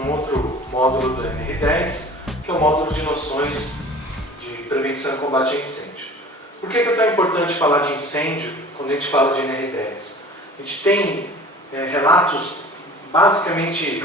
num outro módulo do NR10, que é o módulo de noções de prevenção e combate a incêndio. Por que é tão importante falar de incêndio quando a gente fala de NR10? A gente tem relatos basicamente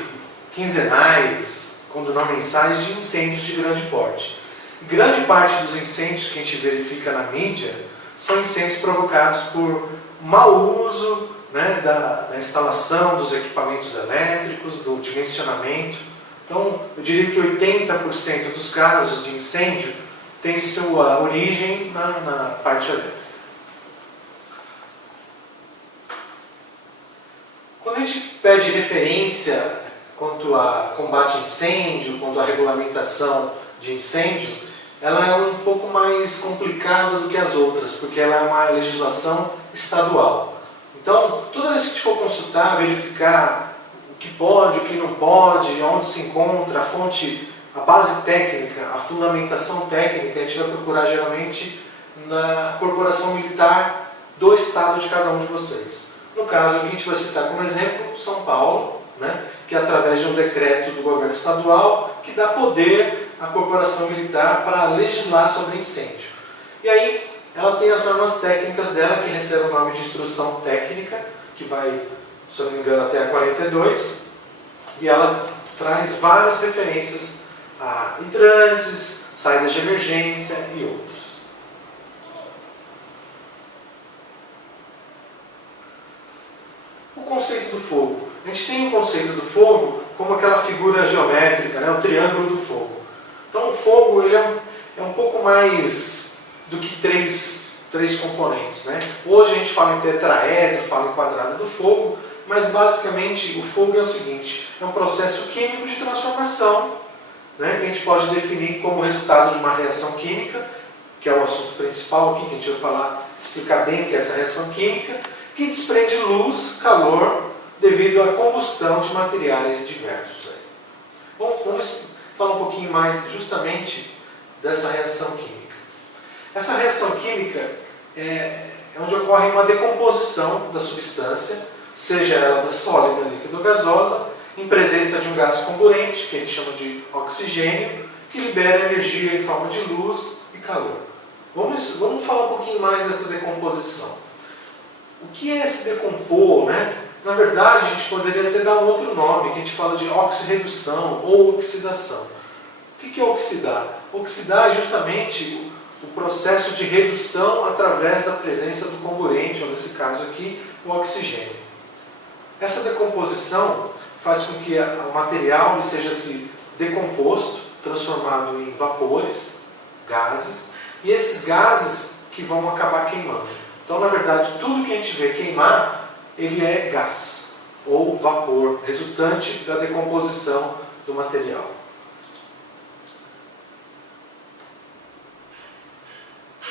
quinzenais, quando não mensais, de incêndios de grande porte. E grande parte dos incêndios que a gente verifica na mídia são incêndios provocados por mau uso, né, da instalação dos equipamentos elétricos, do dimensionamento. Então, eu diria que 80% dos casos de incêndio tem sua origem na parte elétrica. Quando a gente pede referência quanto a combate a incêndio, quanto a regulamentação de incêndio, ela é um pouco mais complicada do que as outras, porque ela é uma legislação estadual. Então, toda vez que a gente for consultar, verificar o que pode, o que não pode, onde se encontra, a fonte, a base técnica, a fundamentação técnica, a gente vai procurar geralmente na corporação militar do estado de cada um de vocês. No caso, aqui a gente vai citar como exemplo São Paulo, né, que é através de um decreto do governo estadual que dá poder à corporação militar para legislar sobre incêndio. E aí, ela tem as normas técnicas dela, que recebe o nome de instrução técnica, que vai, se eu não me engano, até a 42, e ela traz várias referências a hidrantes, saídas de emergência e outros. O conceito do fogo. A gente tem o conceito do fogo como aquela figura geométrica, né, o triângulo do fogo. Então o fogo ele é um pouco mais do que três componentes, né? Hoje a gente fala em tetraedro, fala em quadrado do fogo, mas basicamente o fogo é o seguinte, é um processo químico de transformação, né, que a gente pode definir como resultado de uma reação química, que é o assunto principal aqui, que a gente vai falar, explicar bem o que é essa reação química, que desprende luz, calor, devido à combustão de materiais diversos. Bom, vamos falar um pouquinho mais justamente dessa reação química. Essa reação química é onde ocorre uma decomposição da substância, seja ela da sólida, líquida ou gasosa, em presença de um gás comburente, que a gente chama de oxigênio, que libera energia em forma de luz e calor. Vamos falar um pouquinho mais dessa decomposição. O que é esse decompor, né? Na verdade, a gente poderia até dar um outro nome, que a gente fala de oxirredução ou oxidação. O que é oxidar? Oxidar é justamente o processo de redução através da presença do comburente, ou nesse caso aqui, o oxigênio. Essa decomposição faz com que o material seja decomposto, transformado em vapores, gases, e esses gases que vão acabar queimando. Então, na verdade, tudo que a gente vê queimar, ele é gás, ou vapor, resultante da decomposição do material.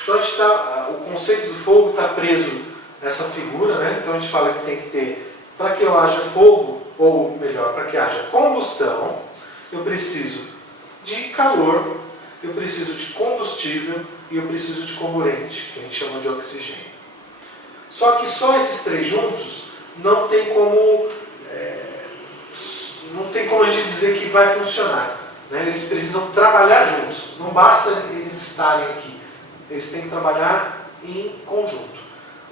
Então, o conceito do fogo está preso nessa figura, né? Então a gente fala que tem que ter, para que haja fogo, ou melhor, para que haja combustão, eu preciso de calor, eu preciso de combustível e eu preciso de comburente, que a gente chama de oxigênio. Só que só esses três juntos não tem como a gente dizer que vai funcionar, né? Eles precisam trabalhar juntos, não basta eles estarem aqui, eles têm que trabalhar em conjunto.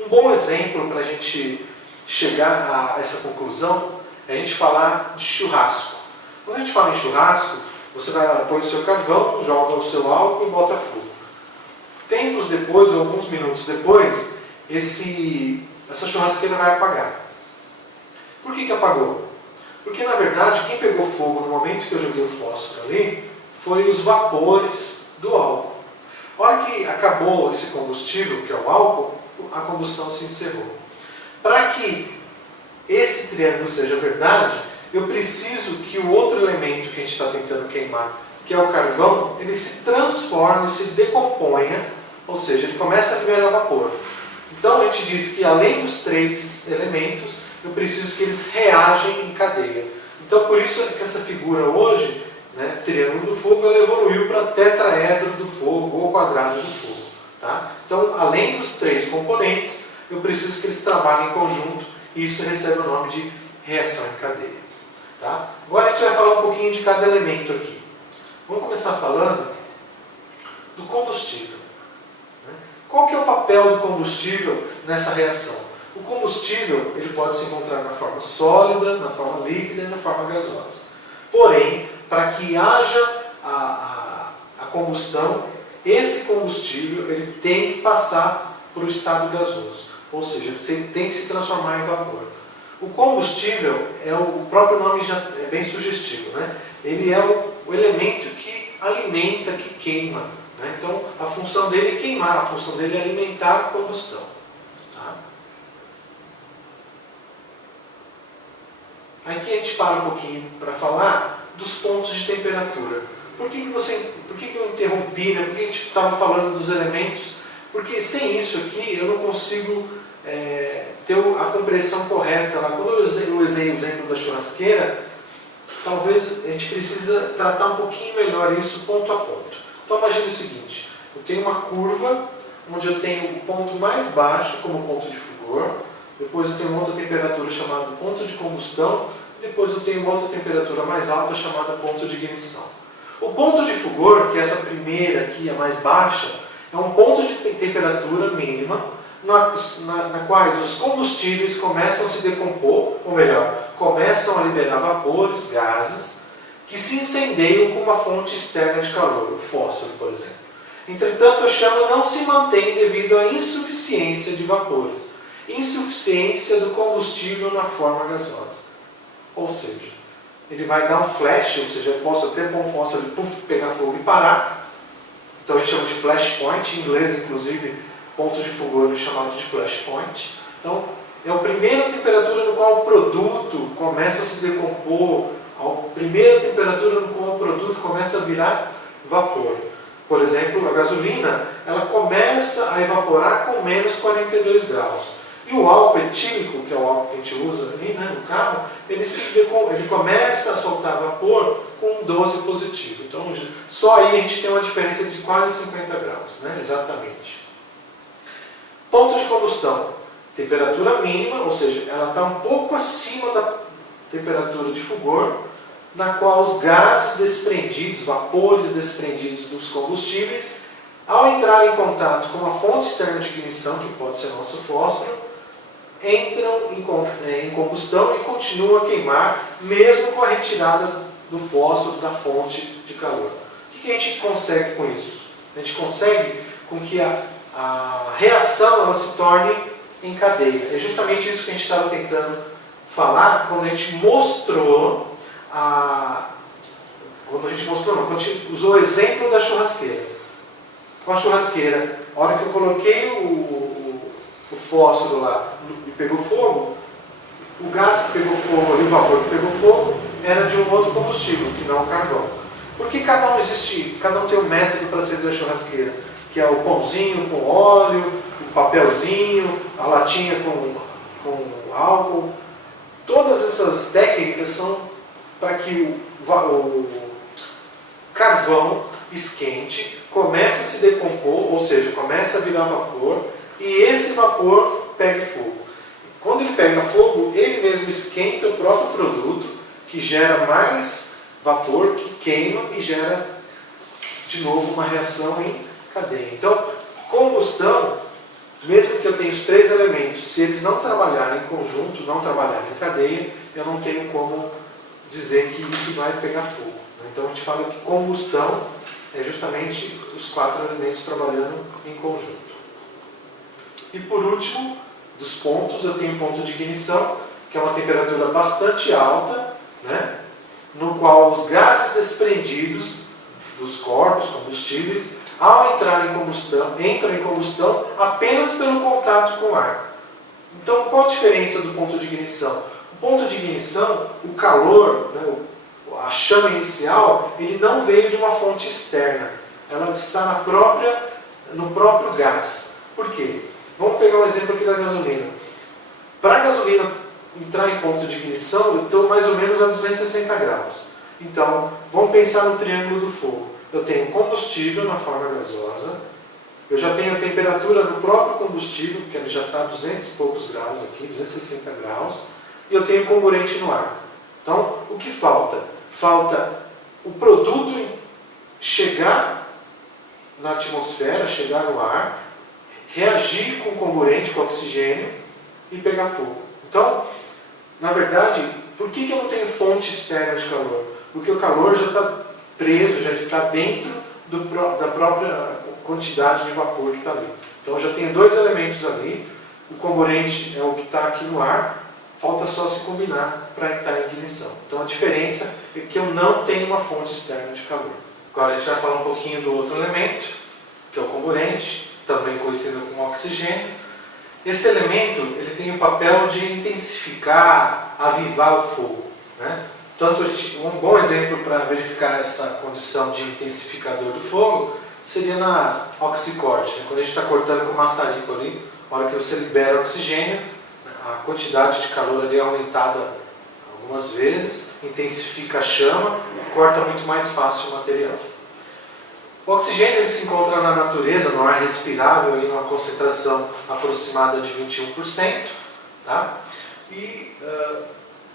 Um bom exemplo para a gente chegar a essa conclusão é a gente falar de churrasco. Quando a gente fala em churrasco, você vai pôr o seu carvão, joga o seu álcool e bota fogo. Tempos depois, ou alguns minutos depois, essa churrasqueira vai apagar. Por que apagou? Porque, na verdade, quem pegou fogo no momento que eu joguei o fósforo ali, foi os vapores do álcool. A hora que acabou esse combustível, que é o álcool, a combustão se encerrou. Para que esse triângulo seja verdade, eu preciso que o outro elemento que a gente está tentando queimar, que é o carvão, ele se transforme, se decomponha, ou seja, ele começa a liberar vapor. Então a gente diz que além dos três elementos, eu preciso que eles reagem em cadeia. Então por isso que essa figura hoje, né, triângulo do fogo, ela evoluiu para tetraedro do fogo ou quadrado do fogo. Tá? Então além dos três componentes, eu preciso que eles trabalhem em conjunto e isso recebe o nome de reação em cadeia. Tá? Agora a gente vai falar um um pouquinho de cada elemento aqui. Vamos começar falando do combustível. Qual que é o papel do combustível nessa reação? O combustível ele pode se encontrar na forma sólida, na forma líquida e na forma gasosa. Porém, para que haja a combustão, esse combustível ele tem que passar para o estado gasoso. Ou seja, ele tem que se transformar em vapor. O combustível, o próprio nome já é bem sugestivo, né? Ele é o elemento que alimenta, que queima. Então, a função dele é queimar, a função dele é alimentar a combustão. Tá? Aqui a gente para um pouquinho para falar dos pontos de temperatura. Por que eu interrompi? Por que a gente estava falando dos elementos? Porque sem isso aqui eu não consigo ter a compreensão correta. Quando eu usei o exemplo da churrasqueira, talvez a gente precisa tratar um pouquinho melhor isso ponto a ponto. Então imagine o seguinte, eu tenho uma curva onde eu tenho o ponto mais baixo como ponto de fulgor, depois eu tenho uma outra temperatura chamada ponto de combustão, e depois eu tenho uma outra temperatura mais alta chamada ponto de ignição. O ponto de fulgor, que é essa primeira aqui, a mais baixa, é um ponto de temperatura mínima, na quais os combustíveis começam a se decompor, ou melhor, começam a liberar vapores, gases, que se incendeiam com uma fonte externa de calor, o fósforo, por exemplo. Entretanto, a chama não se mantém devido à insuficiência de vapores, insuficiência do combustível na forma gasosa. Ou seja, ele vai dar um flash, ou seja, eu posso até pôr um fósforo e pegar fogo e parar. Então a gente chama de flash point, em inglês, inclusive, ponto de fulgor é chamado de flash point. Então, é a primeira temperatura no qual o produto começa a se decompor, a primeira temperatura no qual o produto começa a virar vapor. Por exemplo, a gasolina, ela começa a evaporar com menos 42 graus. E o álcool etílico, que é o álcool que a gente usa ali, no carro, ele começa a soltar vapor com 12 positivo. Então, só aí a gente tem uma diferença de quase 50 graus, exatamente. Ponto de combustão. Temperatura mínima, ou seja, ela está um pouco acima da temperatura de fulgor, na qual os gases desprendidos, vapores desprendidos dos combustíveis, ao entrar em contato com a fonte externa de ignição, que pode ser nosso fósforo, entram em combustão e continuam a queimar, mesmo com a retirada do fósforo da fonte de calor. O que a gente consegue com isso? A gente consegue com que a reação ela se torne em cadeia. É justamente isso que a gente estava tentando falar quando a gente mostrou quando a gente usou o exemplo da churrasqueira. Com a churrasqueira, a hora que eu coloquei o fósforo lá e pegou fogo, o gás que pegou fogo e o vapor que pegou fogo era de um outro combustível, que não o carvão. Porque cada um tem um método para acender a churrasqueira, que é o pãozinho com óleo, o papelzinho, a latinha com álcool. Todas essas técnicas são para que o carvão esquente, comece a se decompor, ou seja, comece a virar vapor, e esse vapor pegue fogo. Quando ele pega fogo, ele mesmo esquenta o próprio produto, que gera mais vapor, que queima e gera, de novo, uma reação em cadeia. Então, combustão, mesmo que eu tenha os três elementos, se eles não trabalharem em conjunto, não trabalharem em cadeia, eu não tenho como dizer que isso vai pegar fogo. Então a gente fala que combustão é justamente os quatro elementos trabalhando em conjunto. E por último, dos pontos, eu tenho o ponto de ignição, que é uma temperatura bastante alta, no qual os gases desprendidos dos corpos, combustíveis, ao entrar entram em combustão apenas pelo contato com o ar. Então qual a diferença do ponto de ignição? O ponto de ignição, o calor, a chama inicial, ele não veio de uma fonte externa. Ela está no próprio gás. Por quê? Vamos pegar um exemplo aqui da gasolina. Para a gasolina entrar em ponto de ignição, eu estou mais ou menos a 260 graus. Então, vamos pensar no triângulo do fogo. Eu tenho combustível na forma gasosa, eu já tenho a temperatura no próprio combustível, que ele já está a 200 e poucos graus aqui, 260 graus, e eu tenho comburente no ar. Então, o que falta? falta o produto chegar na atmosfera, chegar no ar, reagir com o comburente, com o oxigênio e pegar fogo. Então, na verdade, por que eu não tenho fonte externa de calor? Porque o calor já está preso, já está dentro da própria quantidade de vapor que está ali. Então, eu já tenho dois elementos ali. O comburente é o que está aqui no ar, falta só se combinar para entrar em ignição. Então, a diferença é que eu não tenho uma fonte externa de calor. Agora, a gente vai falar um pouquinho do outro elemento, que é o comburente, também conhecido como oxigênio. Esse elemento ele tem o papel de intensificar, avivar o fogo, né? Tanto um bom exemplo para verificar essa condição de intensificador do fogo seria na oxicorte, né? Quando a gente está cortando com maçarico ali, na hora que você libera oxigênio, a quantidade de calor ali é aumentada algumas vezes, intensifica a chama e corta muito mais fácil o material. O oxigênio ele se encontra na natureza, no ar respirável, em uma concentração aproximada de 21%. Tá? E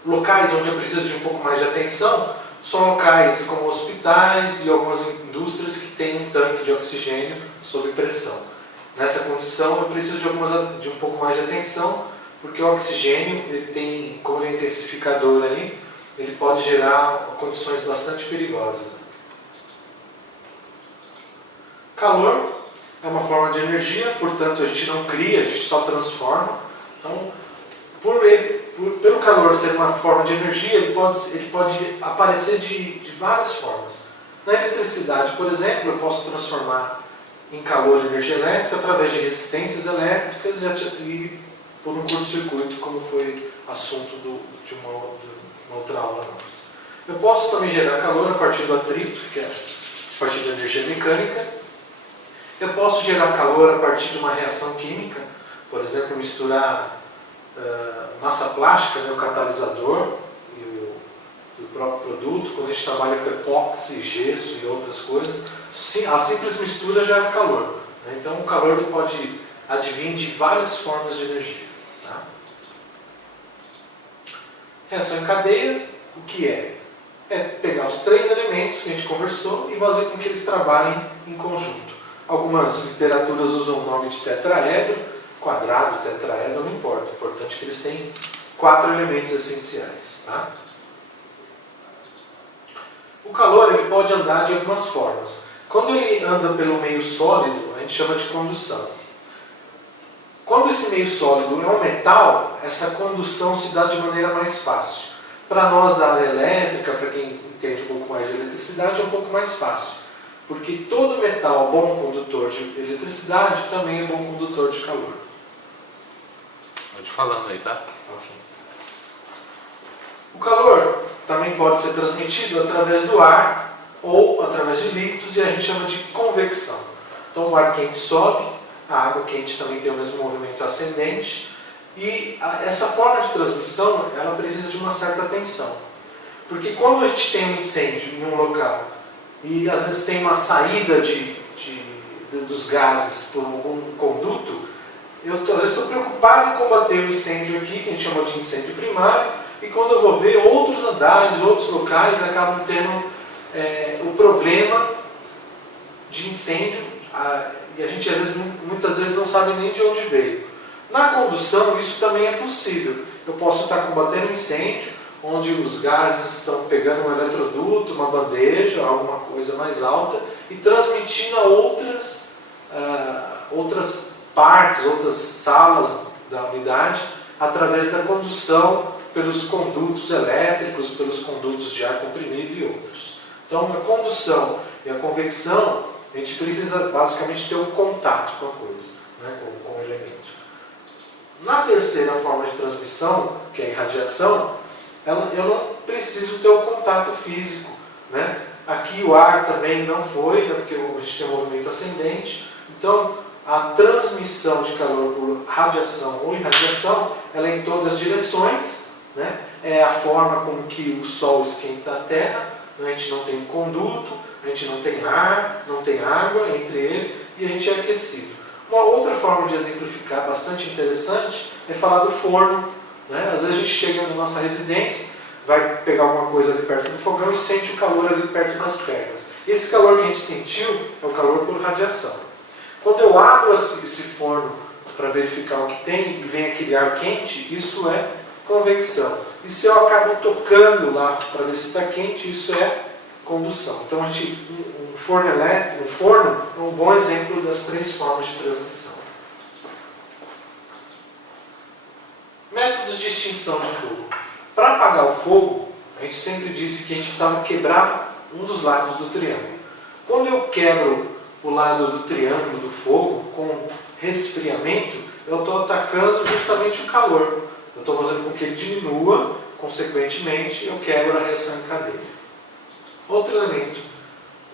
locais onde eu preciso de um pouco mais de atenção são locais como hospitais e algumas indústrias que têm um tanque de oxigênio sob pressão. Nessa condição eu preciso de um pouco mais de atenção, porque o oxigênio, ele tem, como ele é intensificador ali, ele pode gerar condições bastante perigosas. Calor é uma forma de energia, portanto a gente não cria, a gente só transforma. Então, pelo calor ser uma forma de energia, ele pode aparecer de várias formas. Na eletricidade, por exemplo, eu posso transformar em calor energia elétrica através de resistências elétricas e por um curto-circuito, como foi assunto de uma outra aula nossa. Eu posso também gerar calor a partir do atrito, que é a partir da energia mecânica. Eu posso gerar calor a partir de uma reação química, por exemplo, misturar massa plástica, né, o catalisador e o próprio produto. Quando a gente trabalha com epóxi, gesso e outras coisas, a simples mistura gera calor. Né? Então o calor pode advir de várias formas de energia. Tá? Reação em cadeia, o que é? É pegar os três elementos que a gente conversou e fazer com que eles trabalhem em conjunto. Algumas literaturas usam o nome de tetraedro, quadrado, tetraedro, não importa. O importante é que eles têm 4 elementos essenciais. Tá? O calor ele pode andar de algumas formas. Quando ele anda pelo meio sólido, a gente chama de condução. Quando esse meio sólido é um metal, essa condução se dá de maneira mais fácil. Para nós da área elétrica, para quem entende um pouco mais de eletricidade, é um pouco mais fácil. Porque todo metal bom condutor de eletricidade também é bom condutor de calor. Pode falando aí, tá? O calor também pode ser transmitido através do ar ou através de líquidos e a gente chama de convecção. Então o ar quente sobe, a água quente também tem o mesmo movimento ascendente e essa forma de transmissão ela precisa de uma certa atenção. Porque quando a gente tem um incêndio em um local e às vezes tem uma saída dos gases por algum conduto, eu às vezes estou preocupado em combater o incêndio aqui, que a gente chama de incêndio primário, e quando eu vou ver outros andares, outros locais acabam tendo o problema de incêndio, e a gente muitas vezes não sabe nem de onde veio. Na condução isso também é possível. Eu posso estar combatendo um incêndio, onde os gases estão pegando um eletroduto, uma bandeja, alguma coisa mais alta, e transmitindo a outras partes, outras salas da unidade, através da condução pelos condutos elétricos, pelos condutos de ar comprimido e outros. Então, a condução e a convecção, a gente precisa basicamente ter um contato com a coisa, né, com o elemento. Na terceira forma de transmissão, que é a irradiação, eu não preciso ter o contato físico. Né? Aqui o ar também não foi, né, porque a gente tem um movimento ascendente. Então, a transmissão de calor por radiação ou irradiação, ela é em todas as direções. Né? É a forma como que o Sol esquenta a Terra. Né? A gente não tem um conduto, a gente não tem ar, não tem água entre ele e a gente é aquecido. Uma outra forma de exemplificar bastante interessante é falar do forno. Né? Às vezes a gente chega na nossa residência, vai pegar alguma coisa ali perto do fogão e sente o calor ali perto das pernas. Esse calor que a gente sentiu é o calor por radiação. Quando eu abro esse forno para verificar o que tem e vem aquele ar quente, isso é convecção. E se eu acabo tocando lá para ver se está quente, isso é condução. Então um forno elétrico, um forno é um bom exemplo das três formas de transmissão. Métodos de extinção de fogo. Para apagar o fogo, a gente sempre disse que a gente precisava quebrar um dos lados do triângulo. Quando eu quebro o lado do triângulo do fogo com resfriamento, eu estou atacando justamente o calor. Eu estou fazendo com que ele diminua, consequentemente eu quebro a reação em cadeia. Outro elemento,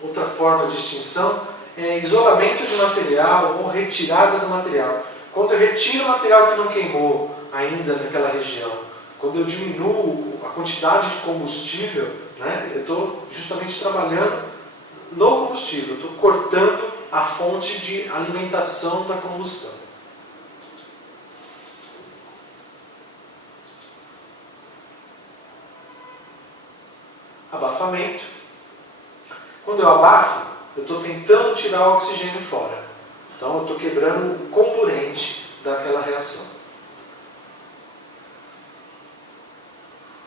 outra forma de extinção é isolamento de material ou retirada do material. Quando eu retiro o material que não queimou ainda naquela região, quando eu diminuo a quantidade de combustível, né, eu estou justamente trabalhando no combustível, estou cortando a fonte de alimentação da combustão. Abafamento. Quando eu abafo, eu estou tentando tirar o oxigênio fora. Então eu estou quebrando o componente daquela reação.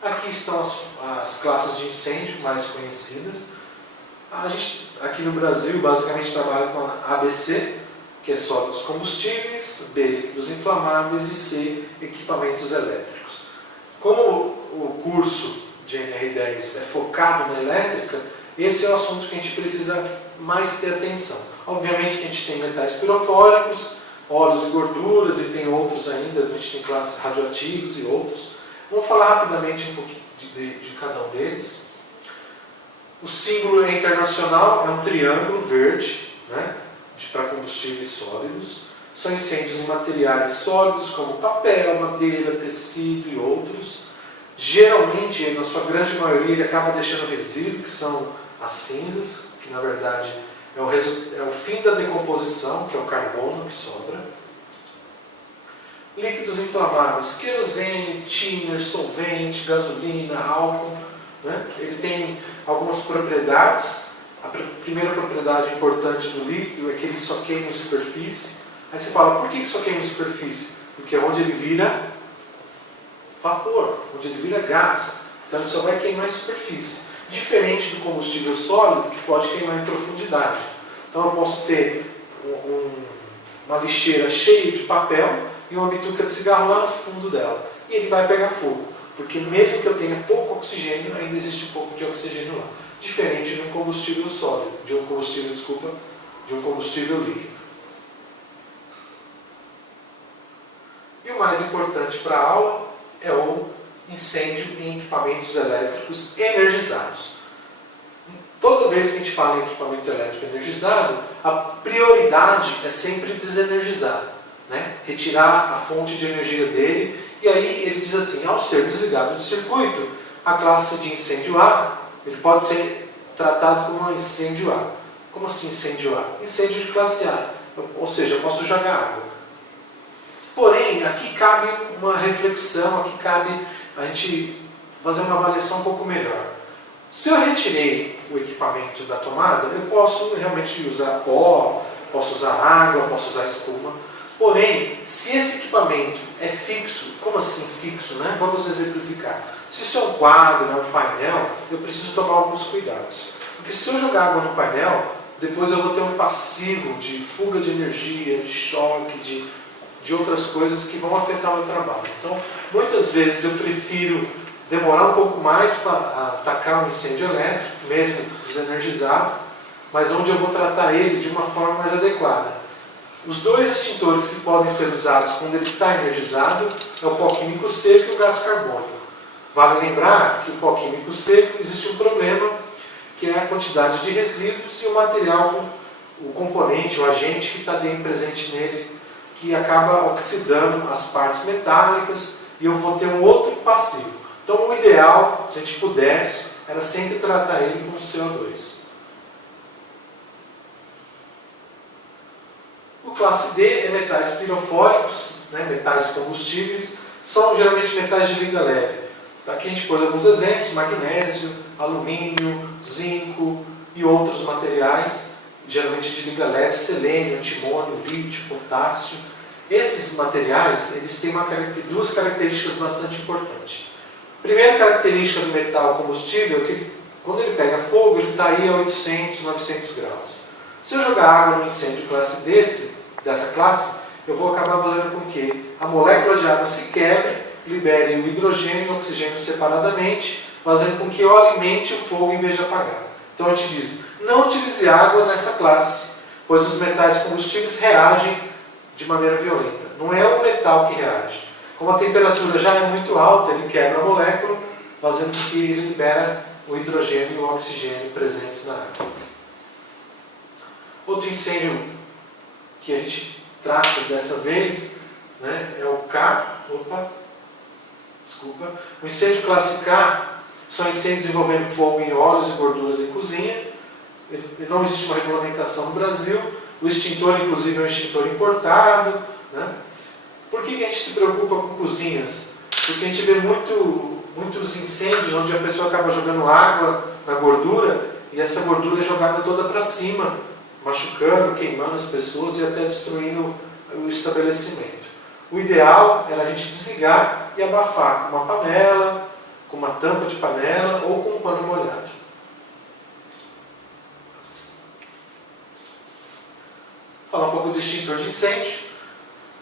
Aqui estão as classes de incêndio mais conhecidas. A gente, aqui no Brasil, basicamente trabalha com a ABC, que é sólidos combustíveis, B, líquidos inflamáveis e C, equipamentos elétricos. Como o curso de NR10 é focado na elétrica, esse é o assunto que a gente precisa mais ter atenção. Obviamente que a gente tem metais pirofóricos, óleos e gorduras, e tem outros ainda, a gente tem classes radioativos e outros. Vamos falar rapidamente um pouquinho de cada um deles. O símbolo internacional é um triângulo verde, né, para combustíveis sólidos. São incêndios em materiais sólidos como papel, madeira, tecido e outros. Geralmente, na sua grande maioria, ele acaba deixando resíduo, que são as cinzas, que na verdade é o fim da decomposição, que é o carbono que sobra. Líquidos inflamáveis, querosene, thinner, solvente, gasolina, álcool. Né? Ele tem algumas propriedades. A primeira propriedade importante do líquido é que ele só queima em superfície. Aí você fala, por que só queima em superfície? Porque é onde ele vira vapor, onde ele vira gás. Então ele só vai queimar em superfície. Diferente do combustível sólido, que pode queimar em profundidade. Então eu posso ter uma lixeira cheia de papel e uma bituca de cigarro lá no fundo dela. E ele vai pegar fogo. Porque mesmo que eu tenha pouco oxigênio, ainda existe um pouco de oxigênio lá. Diferente de um combustível sólido, de um combustível líquido. E o mais importante para a aula é o incêndio em equipamentos elétricos energizados. Toda vez que a gente fala em equipamento elétrico energizado, a prioridade é sempre desenergizar. Né? Retirar a fonte de energia dele, e aí ele diz assim, ao ser desligado do circuito, a classe de incêndio A, ele pode ser tratado como um incêndio A. Como assim incêndio A? Incêndio de classe A, ou seja, eu posso jogar água. Porém, aqui cabe uma reflexão, aqui cabe a gente fazer uma avaliação um pouco melhor. Se eu retirei o equipamento da tomada, eu posso realmente usar pó, posso usar água, posso usar espuma. Porém, se esse equipamento é fixo, como assim fixo, né? Vamos exemplificar. Se isso é um quadro, é um painel, eu preciso tomar alguns cuidados. Porque se eu jogar água no painel, depois eu vou ter um passivo de fuga de energia, de choque, de outras coisas que vão afetar o meu trabalho. Então, muitas vezes eu prefiro demorar um pouco mais para atacar um incêndio elétrico, mesmo desenergizado, mas onde eu vou tratar ele de uma forma mais adequada. Os dois extintores que podem ser usados quando ele está energizado é o pó químico seco e o gás carbônico. Vale lembrar que o pó químico seco existe um problema, que é a quantidade de resíduos e o material, o componente, o agente que está presente nele, que acaba oxidando as partes metálicas e eu vou ter um outro passivo. Então o ideal, se a gente pudesse, era sempre tratar ele com CO2. O classe D é metais pirofóricos, né, metais combustíveis, são geralmente metais de liga leve. Aqui a gente pôs alguns exemplos: magnésio, alumínio, zinco e outros materiais, geralmente de liga leve, selênio, antimônio, lítio, potássio. Esses materiais eles têm duas características bastante importantes. A primeira característica do metal combustível é que quando ele pega fogo, ele está aí a 800, 900 graus. Se eu jogar água no incêndio dessa classe, eu vou acabar fazendo com que a molécula de água se quebre, libere o hidrogênio e o oxigênio separadamente, fazendo com que eu alimente o fogo em vez de apagar. Então a gente diz, não utilize água nessa classe, pois os metais combustíveis reagem de maneira violenta. Não é o metal que reage. Como a temperatura já é muito alta, ele quebra a molécula, fazendo com que ele libera o hidrogênio e o oxigênio presentes na água. Outro incêndio que a gente trata dessa vez, né, é o o incêndio classe K. São incêndios envolvendo fogo em óleos e gorduras em cozinha. Não existe uma regulamentação no Brasil. O extintor, inclusive, é um extintor importado, né? Por que a gente se preocupa com cozinhas? Porque a gente vê muitos incêndios onde a pessoa acaba jogando água na gordura e essa gordura é jogada toda para cima, machucando, queimando as pessoas e até destruindo o estabelecimento. O ideal era a gente desligar e abafar com uma panela, com uma tampa de panela ou com um pano molhado. Falar um pouco do extintor de incêndio.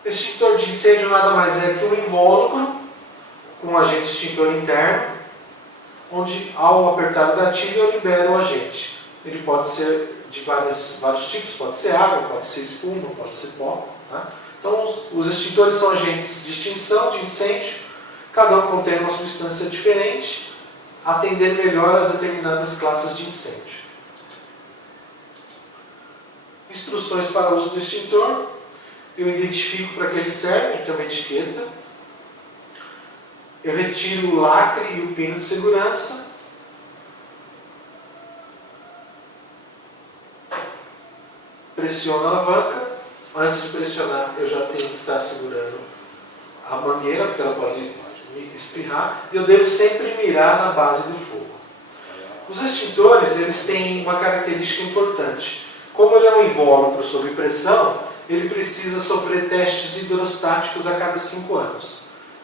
Extintor de incêndio nada mais é que um invólucro com um agente extintor interno, onde ao apertar o gatilho eu libero o agente. Ele pode ser de vários tipos, pode ser água, pode ser espuma, pode ser pó. Tá? Então os extintores são agentes de extinção de incêndio, cada um contém uma substância diferente, atendendo melhor a determinadas classes de incêndio. Instruções para o uso do extintor. Eu identifico para que ele serve, tem uma etiqueta. Eu retiro o lacre e o pino de segurança. Pressiono a alavanca. Antes de pressionar, eu já tenho que estar segurando a mangueira, porque ela pode me espirrar. E eu devo sempre mirar na base do fogo. Os extintores, eles têm uma característica importante. Como ele é um invólucro sob pressão, ele precisa sofrer testes hidrostáticos a cada 5 anos.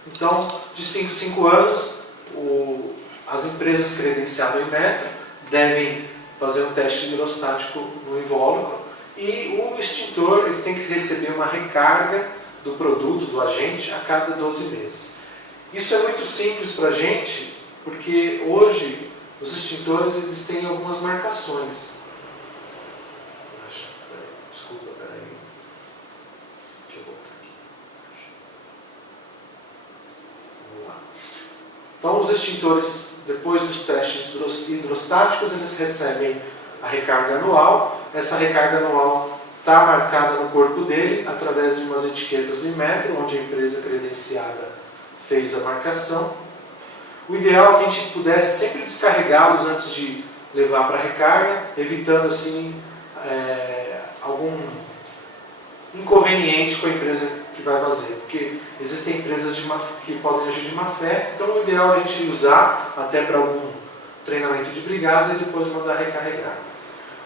Então, de 5 em 5 anos, as empresas credenciadas em metro devem fazer um teste hidrostático no invólucro e o extintor ele tem que receber uma recarga do produto, do agente, a cada 12 meses. Isso é muito simples para a gente, porque hoje os extintores eles têm algumas marcações. Então, os extintores, depois dos testes hidrostáticos, eles recebem a recarga anual. Essa recarga anual está marcada no corpo dele, através de umas etiquetas do Inmetro, onde a empresa credenciada fez a marcação. O ideal é que a gente pudesse sempre descarregá-los antes de levar para a recarga, evitando assim algum inconveniente com a empresa que vai fazer, porque existem empresas que podem agir de má fé, então o ideal é a gente usar até para algum treinamento de brigada e depois mandar recarregar.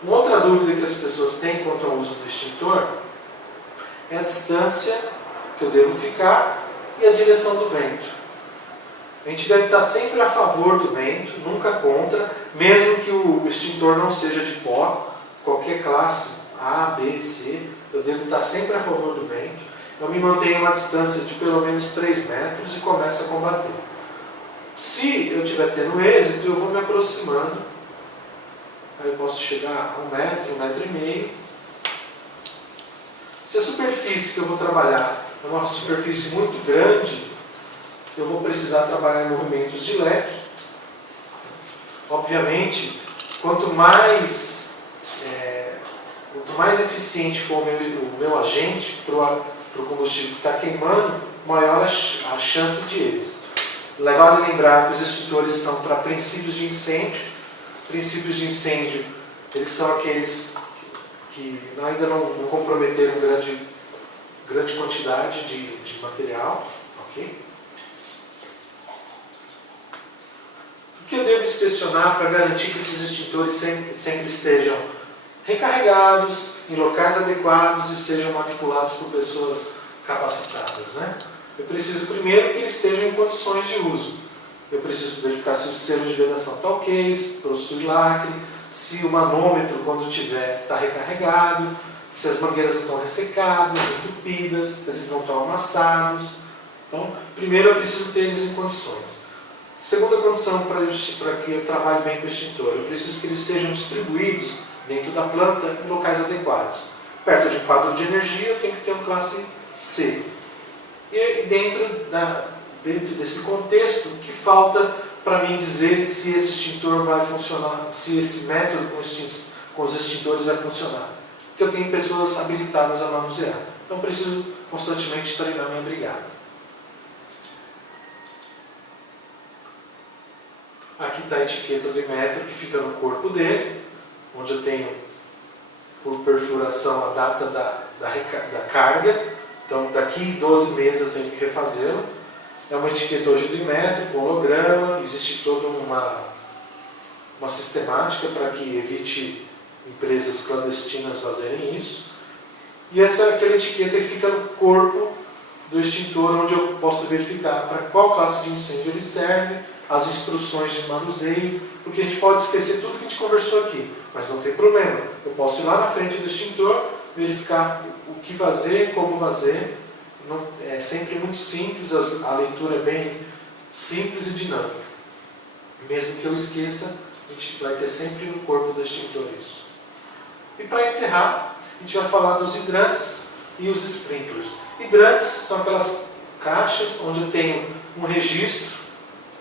Uma outra dúvida que as pessoas têm quanto ao uso do extintor é a distância que eu devo ficar e a direção do vento. A gente deve estar sempre a favor do vento, nunca contra, mesmo que o extintor não seja de pó, qualquer classe, A, B, C, eu devo estar sempre a favor do vento. Eu me mantenho a uma distância de pelo menos 3 metros e começo a combater. Se eu estiver tendo êxito, eu vou me aproximando. Aí eu posso chegar a 1 metro, 1,5 metros. Se a superfície que eu vou trabalhar é uma superfície muito grande, eu vou precisar trabalhar em movimentos de leque. Obviamente, quanto mais eficiente for o meu agente para o combustível que está queimando, maior a chance de êxito. Vale lembrar que os extintores são para princípios de incêndio. Princípios de incêndio, eles são aqueles que ainda não comprometeram grande quantidade de material. Okay? que eu devo inspecionar para garantir que esses extintores sempre estejam recarregados, em locais adequados e sejam manipulados por pessoas capacitadas, né? Eu preciso primeiro que eles estejam em condições de uso. Eu preciso verificar se o selo de vedação está ok, se possui lacre, se o manômetro, quando tiver, está recarregado, se as mangueiras não estão ressecadas, entupidas, se eles não estão amassados. Então, primeiro eu preciso ter eles em condições. Segunda condição para que eu trabalhe bem com o extintor, eu preciso que eles sejam distribuídos dentro da planta em locais adequados. Perto de um quadro de energia, eu tenho que ter um classe C. E dentro desse contexto, que falta para mim dizer se esse extintor vai funcionar, se esse método com os extintores vai funcionar. Porque eu tenho pessoas habilitadas a manusear. Então preciso constantemente treinar minha brigada. Aqui está a etiqueta do metro que fica no corpo dele, onde eu tenho por perfuração a data da carga. Então daqui 12 meses eu tenho que refazê-lo. É uma etiqueta hoje do metro, com holograma, existe toda uma sistemática para que evite empresas clandestinas fazerem isso. E essa é aquela etiqueta que fica no corpo do extintor, onde eu posso verificar para qual classe de incêndio ele serve, as instruções de manuseio, porque a gente pode esquecer tudo que a gente conversou aqui, mas não tem problema. Eu posso ir lá na frente do extintor, verificar o que fazer, como fazer. Não, é sempre muito simples, a leitura é bem simples e dinâmica. Mesmo que eu esqueça, a gente vai ter sempre no corpo do extintor isso. E para encerrar, a gente vai falar dos hidrantes e os sprinklers. Hidrantes são aquelas caixas onde eu tenho um registro,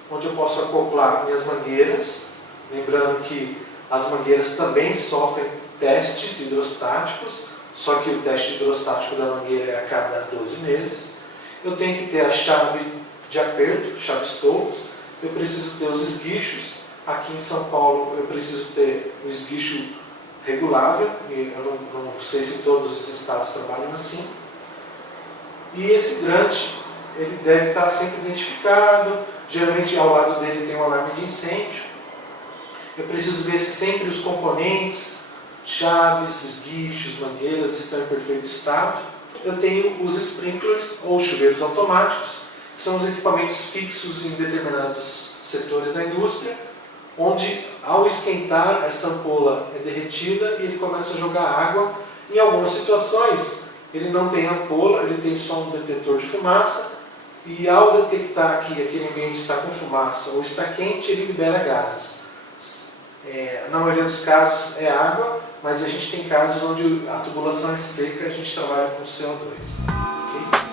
onde eu posso acoplar minhas mangueiras, lembrando que as mangueiras também sofrem testes hidrostáticos, só que o teste hidrostático da mangueira é a cada 12 meses. Eu tenho que ter a chave de aperto, chave Stokes, eu preciso ter os esguichos. Aqui em São Paulo eu preciso ter o esguicho regulável, eu não sei se todos os estados trabalham assim. E esse hidrante, ele deve estar sempre identificado, geralmente ao lado dele tem um alarme de incêndio. Eu preciso ver se sempre os componentes, chaves, esguichos, mangueiras estão em perfeito estado. Eu tenho os sprinklers ou chuveiros automáticos, que são os equipamentos fixos em determinados setores da indústria, onde ao esquentar essa ampola é derretida e ele começa a jogar água. Em algumas situações ele não tem ampola, ele tem só um detetor de fumaça, e ao detectar que aquele ambiente está com fumaça ou está quente, ele libera gases. Na maioria dos casos é água, mas a gente tem casos onde a tubulação é seca e a gente trabalha com CO2. Okay?